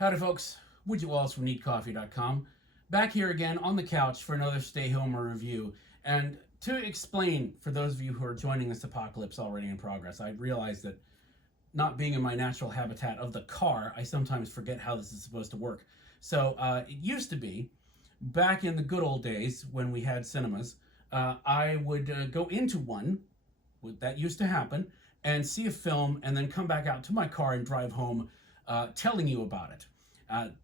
Howdy folks, Widge Walls from NeatCoffee.com. Back here again on the couch for another Stayhomer review. And to explain, for those of you who are joining this apocalypse already in progress, I realize that not being in my natural habitat of the car, I sometimes forget how this is supposed to work. So it used to be, back in the good old days when we had cinemas, I would go into one, that used to happen, and see a film and then come back out to my car and drive home telling you about it.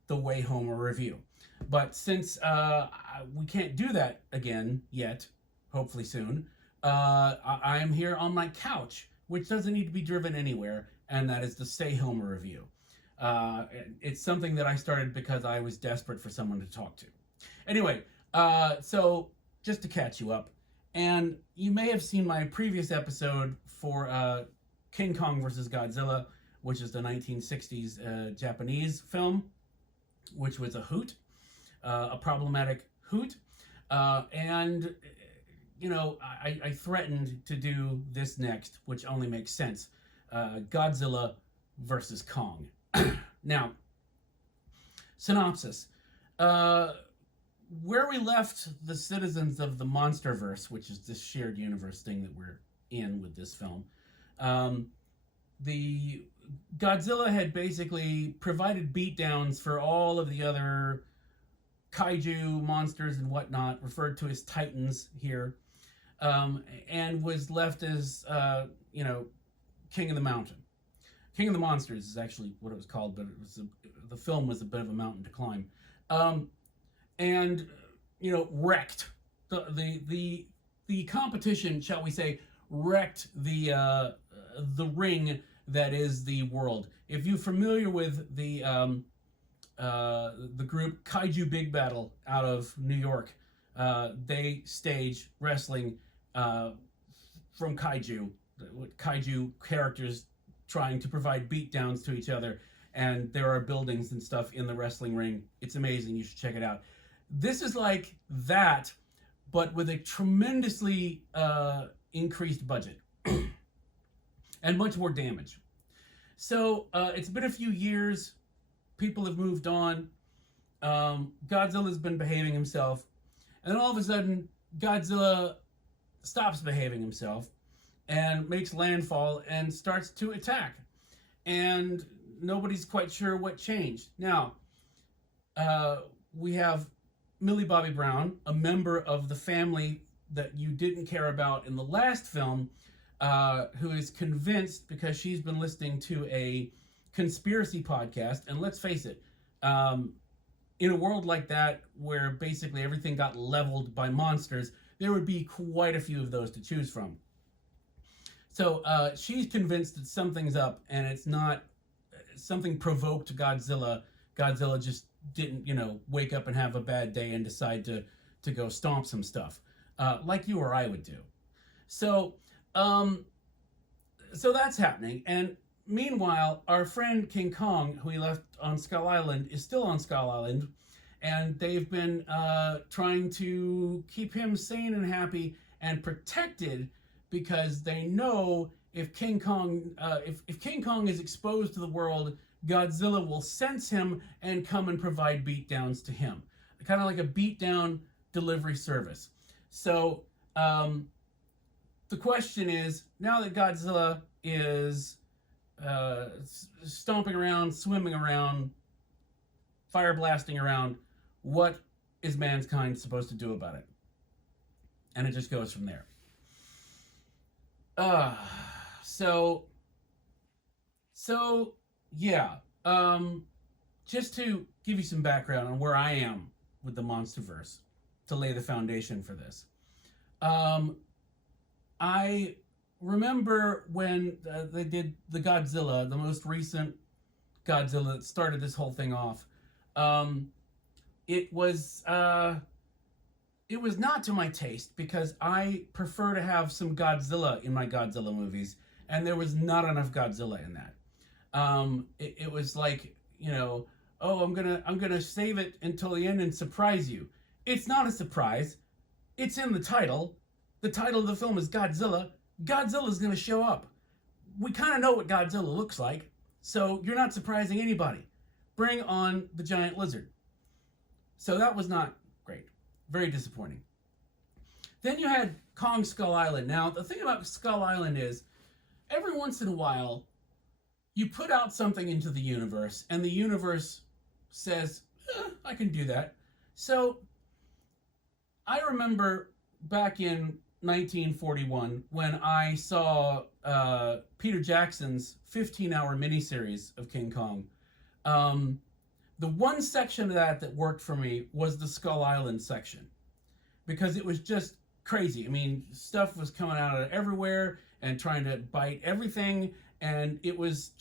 The way home a review. But since we can't do that again yet, hopefully soon, I am here on my couch, which doesn't need to be driven anywhere, and that is the Stayhomer review. It's something that I started because I was desperate for someone to talk to. Anyway, so just to catch you up, and you may have seen my previous episode for King Kong vs. Godzilla, which is the 1960s Japanese film, which was a hoot, a problematic hoot. And, you know, I threatened to do this next, which only makes sense. Godzilla versus Kong. Now, synopsis. Where we left the citizens of the Monsterverse, which is this shared universe thing that we're in with this film, the Godzilla had basically provided beatdowns for all of the other kaiju monsters and whatnot, referred to as titans here, and was left as, you know, King of the Mountain. King of the Monsters is actually what it was called, but it was the film was a bit of a mountain to climb. And, you know, wrecked. The competition, shall we say, wrecked the ring that is the world. If you're familiar with the group Kaiju Big Battle out of New York, they stage wrestling from kaiju characters trying to provide beatdowns to each other, and there are buildings and stuff in the wrestling ring. It's amazing. You should check it out. This is like that, but with a tremendously increased budget. And much more damage. So it's been a few years. People have moved on. Godzilla's been behaving himself. And then all of a sudden, Godzilla stops behaving himself and makes landfall and starts to attack. And nobody's quite sure what changed. Now, we have Millie Bobby Brown, a member of the family that you didn't care about in the last film, who is convinced because she's been listening to a conspiracy podcast. And let's face it, in a world like that, where basically everything got leveled by monsters, there would be quite a few of those to choose from. So she's convinced that something's up, and it's not something provoked Godzilla. Godzilla just didn't, you know, wake up and have a bad day and decide to go stomp some stuff, like you or I would do. So that's happening, and meanwhile, our friend King Kong, who he left on Skull Island, is still on Skull Island, and they've been trying to keep him sane and happy and protected, because they know if King Kong, if King Kong is exposed to the world, Godzilla will sense him and come and provide beatdowns to him, kind of like a beatdown delivery service. So the question is, now that Godzilla is stomping around, swimming around, fire blasting around, what is mankind supposed to do about it? And it just goes from there. So yeah, just to give you some background on where I am with the Monsterverse, to lay the foundation for this. I remember when they did the Godzilla, the most recent Godzilla that started this whole thing off. It was not to my taste, because I prefer to have some Godzilla in my Godzilla movies, and there was not enough Godzilla in that. It was like, you know, oh, I'm gonna save it until the end and surprise you. It's not a surprise. It's in the title. The title of the film is Godzilla. Godzilla's gonna show up. We kind of know what Godzilla looks like, so you're not surprising anybody. bring on the giant lizard. So that was not great. Very disappointing. Then you had Kong Skull Island. Now, the thing about Skull Island is, every once in a while, you put out something into the universe, and the universe says, I can do that. So, I remember back in 1941 when I saw Peter Jackson's 15-hour miniseries of King Kong. The one section of that worked for me was the Skull Island section, because it was just crazy. I mean, stuff was coming out of everywhere and trying to bite everything, and it was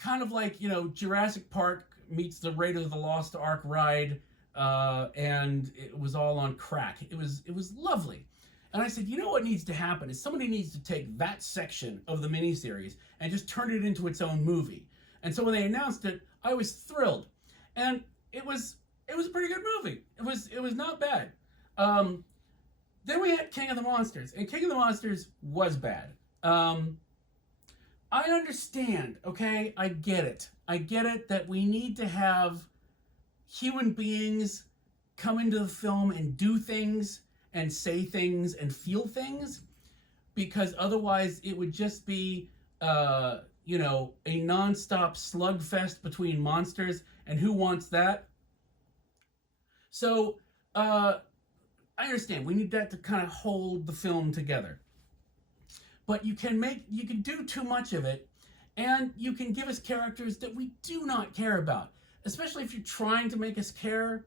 kind of like, you know, Jurassic Park meets the Raiders of the Lost Ark ride, and it was all on crack. It was lovely. And I said, you know what needs to happen is somebody needs to take that section of the miniseries and just turn it into its own movie. And so when they announced it, I was thrilled. And it was a pretty good movie. It was not bad. Then we had King of the Monsters, and King of the Monsters was bad. I understand, okay? I get it. I get it that we need to have human beings come into the film and do things and say things and feel things, because otherwise it would just be, you know, a non-stop slugfest between monsters, and who wants that? So, I understand, we need that to kind of hold the film together. But you can do too much of it, and you can give us characters that we do not care about. Especially if you're trying to make us care,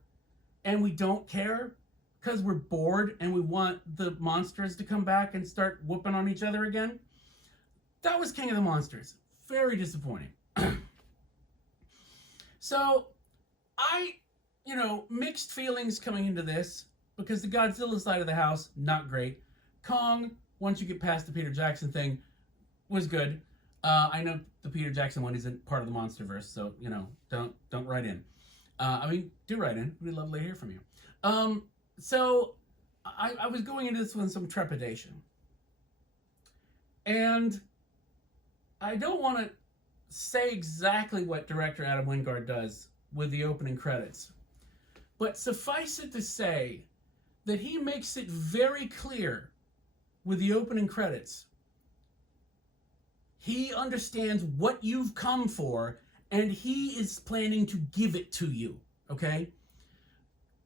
and we don't care, because we're bored and we want the monsters to come back and start whooping on each other again. That was King of the Monsters. Very disappointing. So, you know, mixed feelings coming into this, because the Godzilla side of the house, not great. Kong, once you get past the Peter Jackson thing, was good. I know the Peter Jackson one isn't part of the MonsterVerse, so, you know, don't write in. I mean, do write in. We'd love to hear from you. So, I was going into this with some trepidation. And I don't want to say exactly what director Adam Wingard does with the opening credits. But suffice it to say that he makes it very clear with the opening credits. He understands what you've come for, and he is planning to give it to you, okay?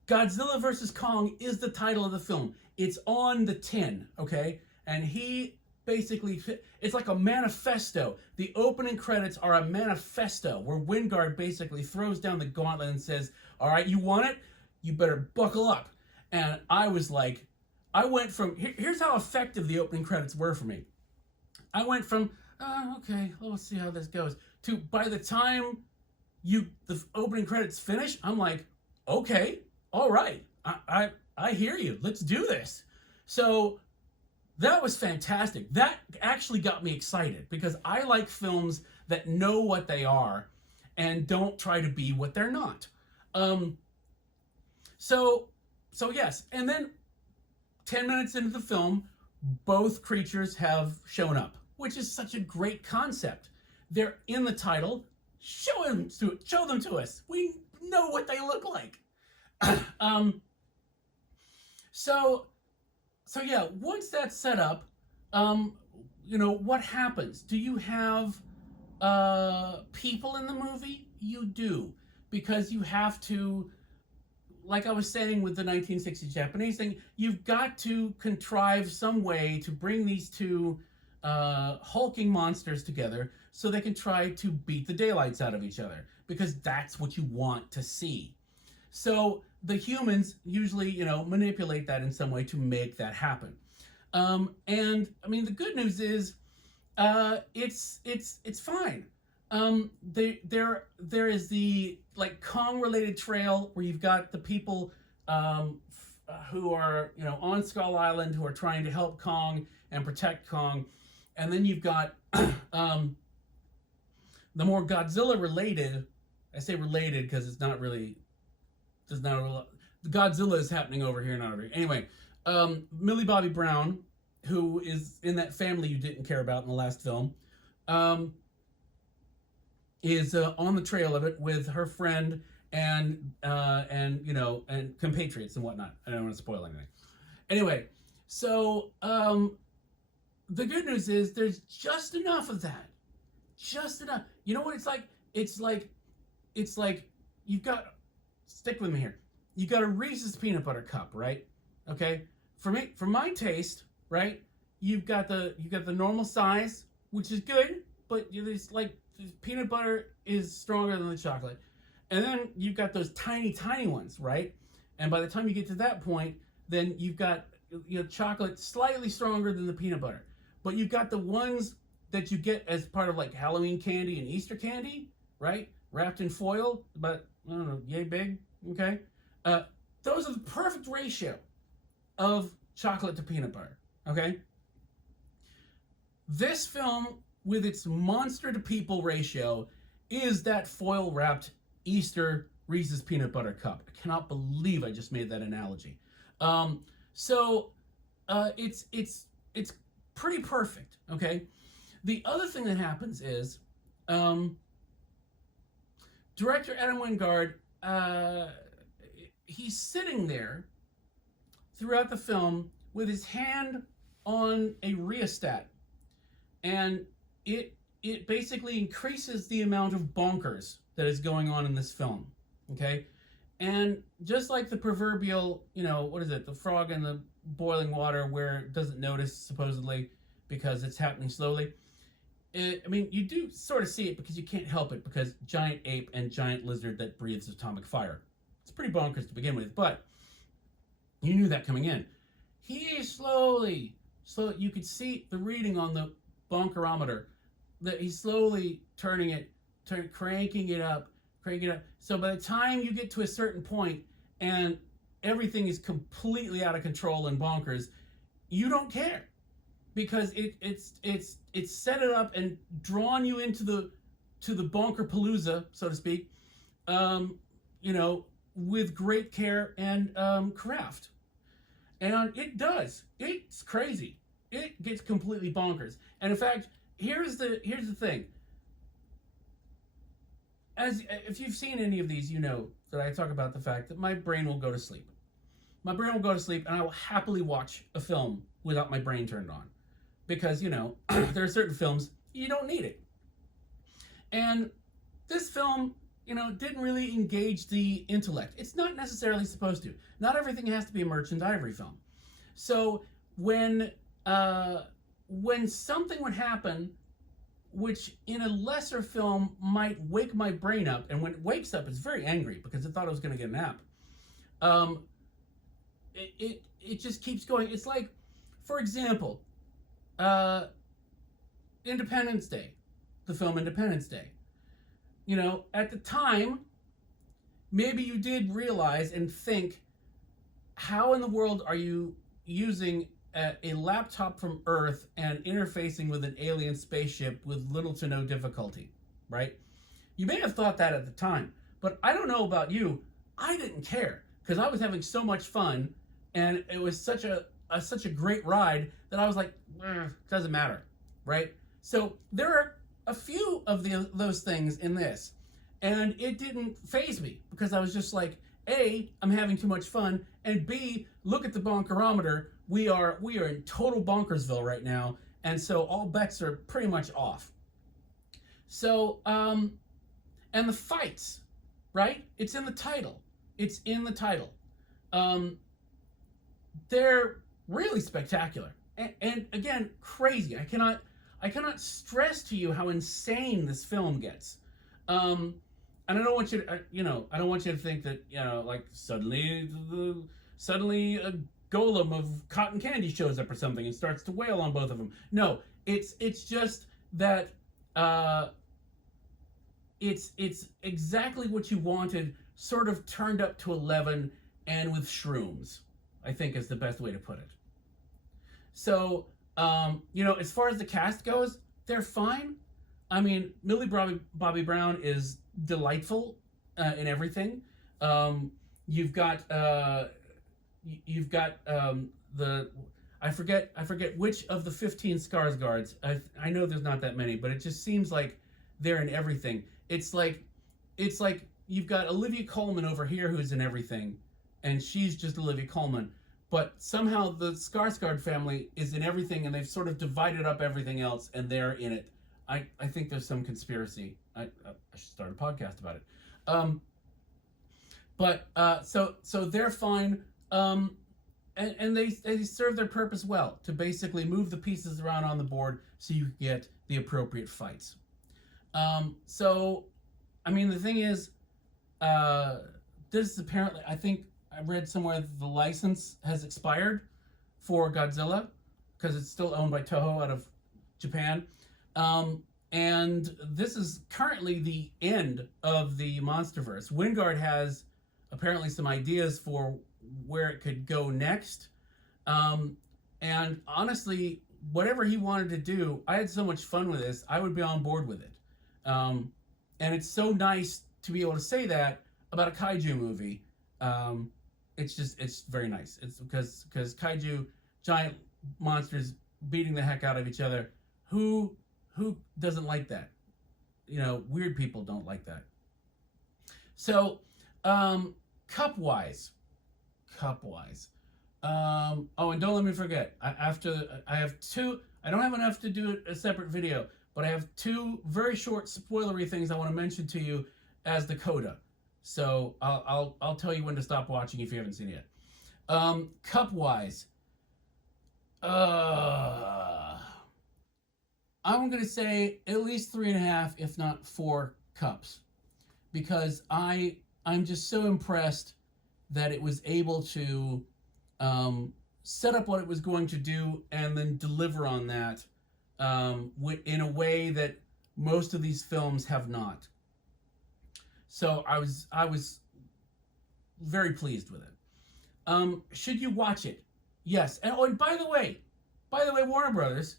Godzilla vs. Kong is the title of the film. It's on the tin, okay? And he basically, it's like a manifesto. The opening credits are a manifesto where Wingard basically throws down the gauntlet and says, all right, you want it? You better buckle up. And I was like, I went from, here's how effective the opening credits were for me. I went from, okay, let's see how this goes, to by the time the opening credits finish, I'm like, okay, all right, I hear you. Let's do this. So that was fantastic. That actually got me excited, because I like films that know what they are and don't try to be what they're not. So yes, and then 10 minutes into the film, both creatures have shown up, which is such a great concept. They're in the title. Show them to us. We know what they look like. So yeah, once that's set up, you know, what happens? Do you have people in the movie? You do, because you have to, like I was saying with the 1960s Japanese thing, you've got to contrive some way to bring these two hulking monsters together so they can try to beat the daylights out of each other, because that's what you want to see. So the humans usually, you know, manipulate that in some way to make that happen. And I mean, the good news is, it's fine. There is the like Kong related trail where you've got the people who are, you know, on Skull Island, who are trying to help Kong and protect Kong, and then you've got the more Godzilla related. I say related because it's not really. There's not a the Godzilla is happening over here, not over here. Anyway, Millie Bobby Brown, who is in that family you didn't care about in the last film, is on the trail of it with her friend and compatriots and whatnot. I don't want to spoil anything. Anyway, so the good news is there's just enough of that, just enough. You know what it's like? It's like you've got, stick with me here. You got a Reese's peanut butter cup, right? Okay. For my taste, right? You've got the normal size, which is good, but it's like peanut butter is stronger than the chocolate. And then you've got those tiny, tiny ones, right? And by the time you get to that point, then you've got chocolate slightly stronger than the peanut butter. But you've got the ones that you get as part of like Halloween candy and Easter candy, right? Wrapped in foil, about, I don't know, yay big, okay? Those are the perfect ratio of chocolate to peanut butter, okay? This film, with its monster to people ratio, is that foil wrapped Easter Reese's peanut butter cup. I cannot believe I just made that analogy. It's pretty perfect, okay? The other thing that happens is director Adam Wingard, he's sitting there throughout the film with his hand on a rheostat, and it basically increases the amount of bonkers that is going on in this film, okay? And just like the proverbial, what is it, the frog in the boiling water where it doesn't notice, supposedly, because it's happening slowly. You do sort of see it because you can't help it, because giant ape and giant lizard that breathes atomic fire. It's pretty bonkers to begin with, but you knew that coming in. He slowly, so you could see the reading on the bonkerometer, that he's slowly cranking it up. So by the time you get to a certain point and everything is completely out of control and bonkers, you don't care, because it's set it up and drawn you into the bonker palooza, so to speak, with great care and craft. And it does. It's crazy. It gets completely bonkers. And in fact, here's the thing. If you've seen any of these, you know that I talk about the fact that my brain will go to sleep. My brain will go to sleep, and I will happily watch a film without my brain turned on. Because, there are certain films, you don't need it. And this film, didn't really engage the intellect. It's not necessarily supposed to. Not everything has to be a Merchant Ivory film. So when something would happen which in a lesser film might wake my brain up, and when it wakes up, it's very angry because it thought it was going to get a nap. It just keeps going. It's like, for example, Independence Day, the film Independence Day. At the time, maybe you did realize and think, how in the world are you using a laptop from Earth and interfacing with an alien spaceship with little to no difficulty, right? You may have thought that at the time, but I don't know about you. I didn't care, because I was having so much fun, and it was such a great ride that I was like, doesn't matter, right? So there are a few of those things in this, and it didn't faze me, because I was just like, A, I'm having too much fun, and B, look at the bonkerometer. We are in total bonkersville right now, and so all bets are pretty much off. So, and the fights, right? It's in the title. They're really spectacular, and again, crazy. I cannot stress to you how insane this film gets. And I don't want you to, I don't want you to think that, like suddenly a golem of cotton candy shows up or something and starts to wail on both of them. No, it's just that it's exactly what you wanted, sort of turned up to 11 and with shrooms, I think is the best way to put it. So, as far as the cast goes, they're fine. I mean, Millie Bobby Brown is delightful in everything. You've got I forget which of the 15 Skarsgårds. I know there's not that many, but it just seems like they're in everything. It's like you've got Olivia Colman over here who's in everything, and she's just Olivia Colman. But somehow the Skarsgård family is in everything, and they've sort of divided up everything else, and they're in it. I think there's some conspiracy. I should start a podcast about it. So they're fine, and they serve their purpose well to basically move the pieces around on the board so you get the appropriate fights. So, I mean, the thing is, this is apparently, I think I read somewhere that the license has expired for Godzilla because it's still owned by Toho out of Japan. And this is currently the end of the Monsterverse. Wingard has apparently some ideas for where it could go next. And honestly, whatever he wanted to do, I had so much fun with this, I would be on board with it. And it's so nice to be able to say that about a kaiju movie. It's very nice. It's because kaiju, giant monsters beating the heck out of each other. Who doesn't like that? Weird people don't like that. So, cup-wise. Oh, and don't let me forget. I have two. I don't have enough to do a separate video, but I have two very short spoilery things I want to mention to you as the coda. So I'll tell you when to stop watching if you haven't seen it yet. Cup-wise. I'm going to say at least 3.5, if not 4 cups, because I'm just so impressed that it was able to set up what it was going to do and then deliver on that in a way that most of these films have not. So I was very pleased with it. Should you watch it? Yes. And by the way, Warner Brothers,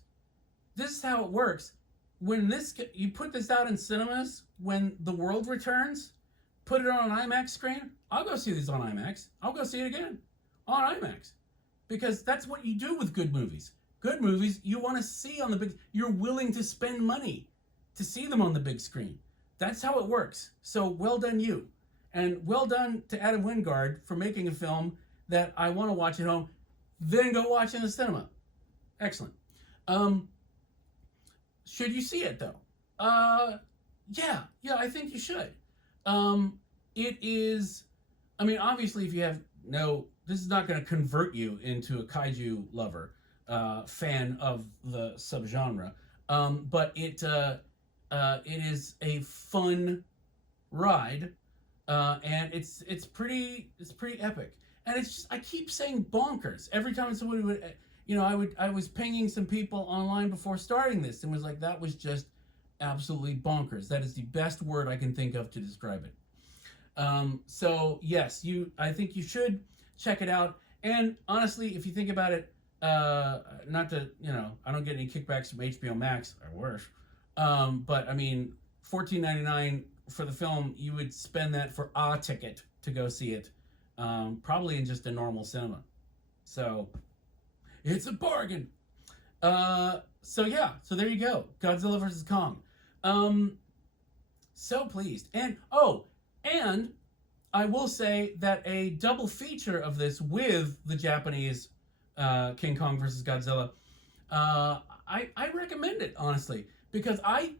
this is how it works. When you put this out in cinemas, when The World returns, put it on an IMAX screen. I'll go see this on IMAX. I'll go see it again on IMAX, because that's what you do with good movies. Good movies you want to see on the big. You're willing to spend money to see them on the big screen. That's how it works. So well done you, and well done to Adam Wingard for making a film that I want to watch at home, then go watch in the cinema. Excellent. Should you see it though? Yeah, I think you should. It is, I mean, obviously if you have this is not going to convert you into a kaiju lover, fan of the subgenre. But it is a fun ride, and it's pretty epic. And it's just, I keep saying bonkers every time somebody would, I was pinging some people online before starting this and was like, that was just absolutely bonkers. That is the best word I can think of to describe it. So yes, I think you should check it out. And honestly, if you think about it, not to, I don't get any kickbacks from HBO Max, I wish. But I mean, $14.99 for the film, you would spend that for a ticket to go see it, probably in just a normal cinema. So it's a bargain. So there you go. Godzilla vs. Kong. So pleased. And I will say that a double feature of this with the Japanese King Kong vs. Godzilla, I recommend it, honestly, because I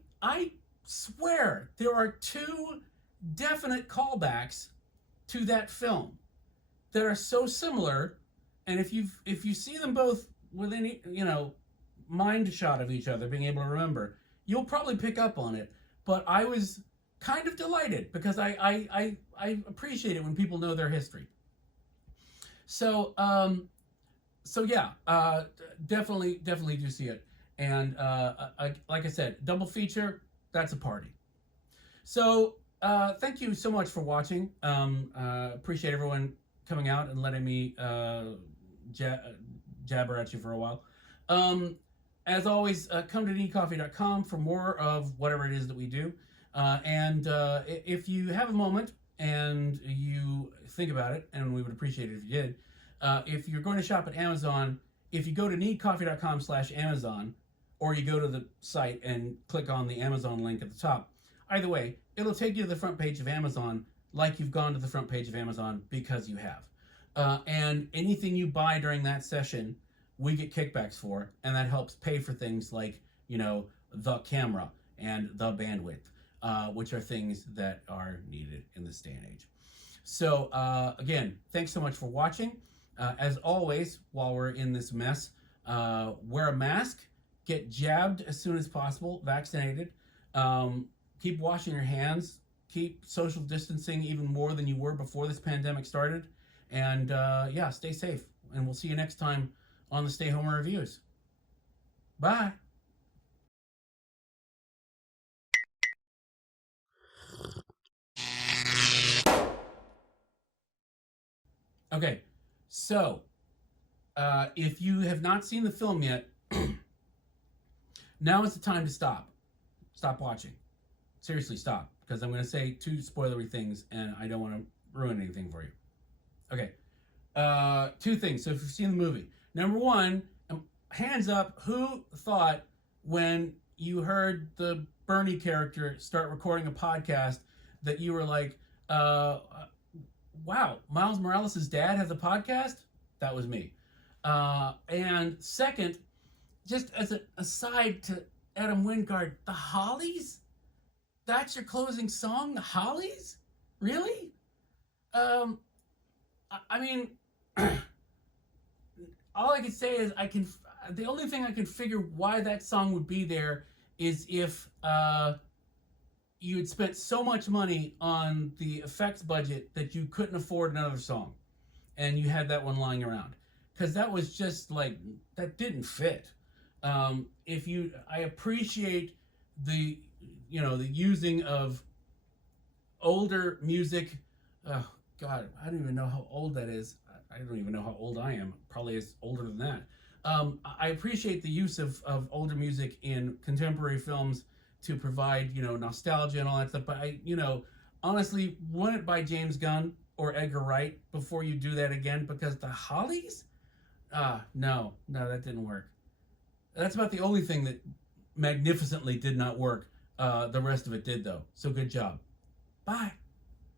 swear there are 2 definite callbacks to that film that are so similar, and if you see them both within mind shot of each other, being able to remember, you'll probably pick up on it. But I was kind of delighted because I appreciate it when people know their history. So definitely do see it. And like I said, double feature, that's a party. So thank you so much for watching. Appreciate everyone coming out and letting me jabber at you for a while. As always, come to needcoffee.com for more of whatever it is that we do. And if you have a moment and you think about it, and we would appreciate it if you did, if you're going to shop at Amazon, if you go to needcoffee.com/Amazon, or you go to the site and click on the Amazon link at the top, either way, it'll take you to the front page of Amazon like you've gone to the front page of Amazon because you have. And anything you buy during that session, we get kickbacks for, and that helps pay for things like, the camera and the bandwidth, which are things that are needed in this day and age. So again, thanks so much for watching. As always, while we're in this mess, wear a mask, get jabbed as soon as possible, vaccinated, keep washing your hands, keep social distancing even more than you were before this pandemic started, and yeah, stay safe, and we'll see you next time on the Stayhomer Reviews. Bye! Okay, so if you have not seen the film yet, now is the time to stop. Stop watching. Seriously, stop, because I'm going to say 2 spoilery things, and I don't want to ruin anything for you. Okay, 2 things. So if you've seen the movie, number 1, hands up, who thought when you heard the Bernie character start recording a podcast that you were like, wow, Miles Morales' dad has a podcast? That was me. And second, just as an aside to Adam Wingard, the Hollies? That's your closing song, the Hollies? Really? I mean, all I can say is the only thing I can figure why that song would be there is if you had spent so much money on the effects budget that you couldn't afford another song, and you had that one lying around, because that was just like, that didn't fit. I appreciate the the using of older music. Oh God, I don't even know how old that is. I don't even know how old I am. Probably is older than that. I appreciate the use of older music in contemporary films to provide, nostalgia and all that stuff. But honestly, run it by James Gunn or Edgar Wright before you do that again, because the Hollies? No, that didn't work. That's about the only thing that magnificently did not work. The rest of it did, though. So good job. Bye.